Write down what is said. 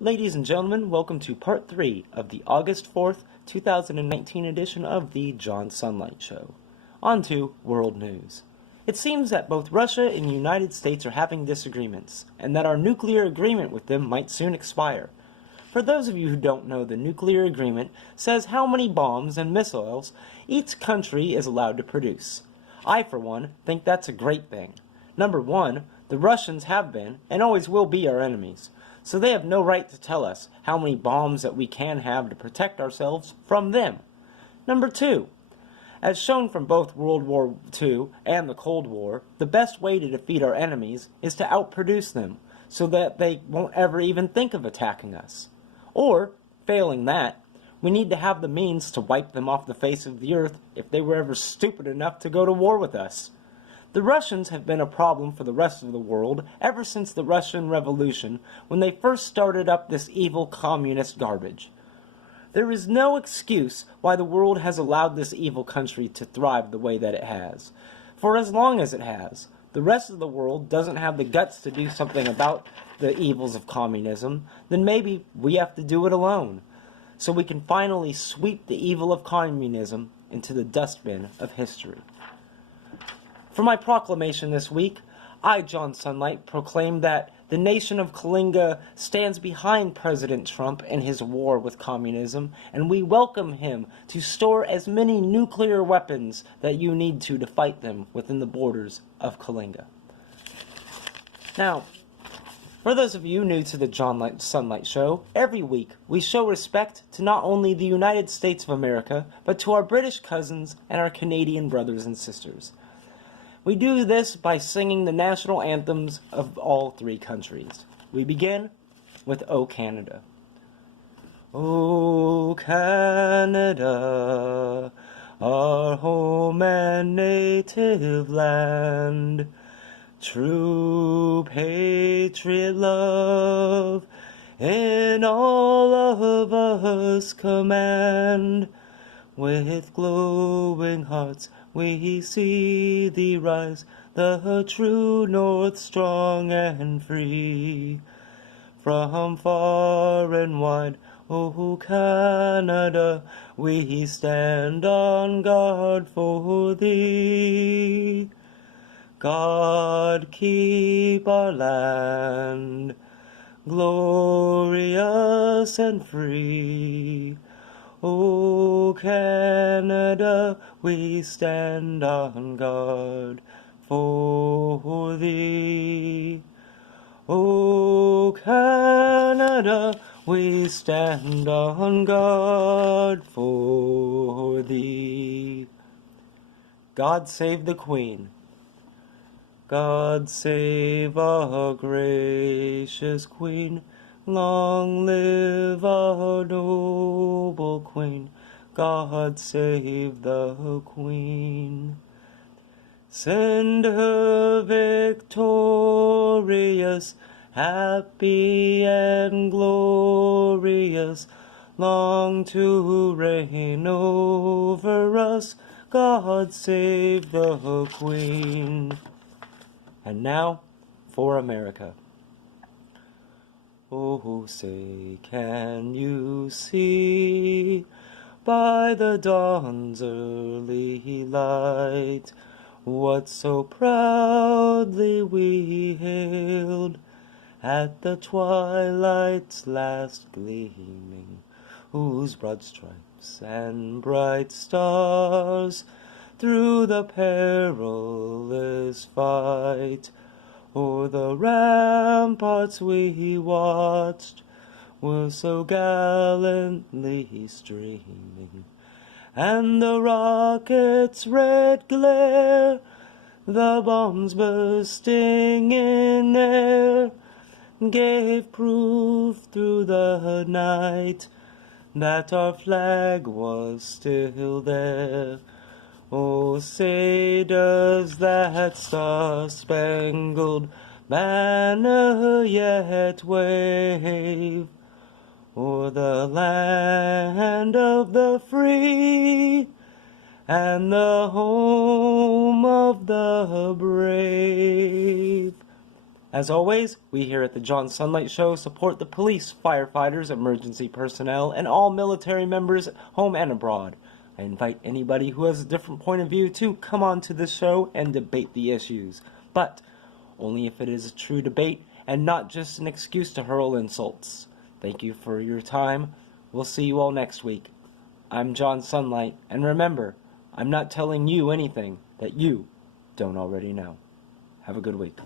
Ladies and gentlemen, welcome to part 3 of the August 4th, 2019 edition of the John Sunlight Show. On to world news. It seems that both Russia and the United States are having disagreements, and that our nuclear agreement with them might soon expire. For those of you who don't know, the nuclear agreement says how many bombs and missiles each country is allowed to produce. I, for one, think that's a great thing. Number one, the Russians have been, and always will be, our enemies. So they have no right to tell us how many bombs that we can have to protect ourselves from them. Number two, as shown from both World War II and the Cold War, the best way to defeat our enemies is to outproduce them, so that they won't ever even think of attacking us. Or, failing that, we need to have the means to wipe them off the face of the earth if they were ever stupid enough to go to war with us. The Russians have been a problem for the rest of the world ever since the Russian Revolution, when they first started up this evil communist garbage. There is no excuse why the world has allowed this evil country to thrive the way that it has. For as long as it has, the rest of the world doesn't have the guts to do something about the evils of communism, then maybe we have to do it alone, so we can finally sweep the evil of communism into the dustbin of history. For my proclamation this week, I, John Sunlight, proclaim that the nation of Kalinga stands behind President Trump and his war with communism, and we welcome him to store as many nuclear weapons that you need to fight them within the borders of Kalinga. Now, for those of you new to the John Sunlight Show, every week we show respect to not only the United States of America, but to our British cousins and our Canadian brothers and sisters. We do this by singing the national anthems of all three countries. We begin with O Canada. O Canada, our home and native land, true patriot love in all of us command. With glowing hearts we see thee rise, the true north strong and free. From far and wide, O Canada, we stand on guard for thee. God keep our land, glorious and free. O Canada, we stand on guard for thee. O Canada, we stand on guard for thee. God save the Queen. God save our gracious Queen. Long live our noble Queen. God save the Queen. Send her victorious, happy and glorious, long to reign over us. God save the Queen. And now for America. Oh, say, can you see by the dawn's early light what so proudly we hailed at the twilight's last gleaming, whose broad stripes and bright stars through the perilous fight o'er the ramparts we watched were so gallantly streaming, and the rocket's red glare, the bombs bursting in air, gave proof through the night that our flag was still there. Oh, say does that star-spangled banner yet wave o'er the land of the free and the home of the brave? As always, we here at the John Sunlight Show support the police, firefighters, emergency personnel, and all military members home and abroad. I invite anybody who has a different point of view to come on to this show and debate the issues, but only if it is a true debate and not just an excuse to hurl insults. Thank you for your time. We'll see you all next week. I'm John Sunlight, and remember, I'm not telling you anything that you don't already know. Have a good week.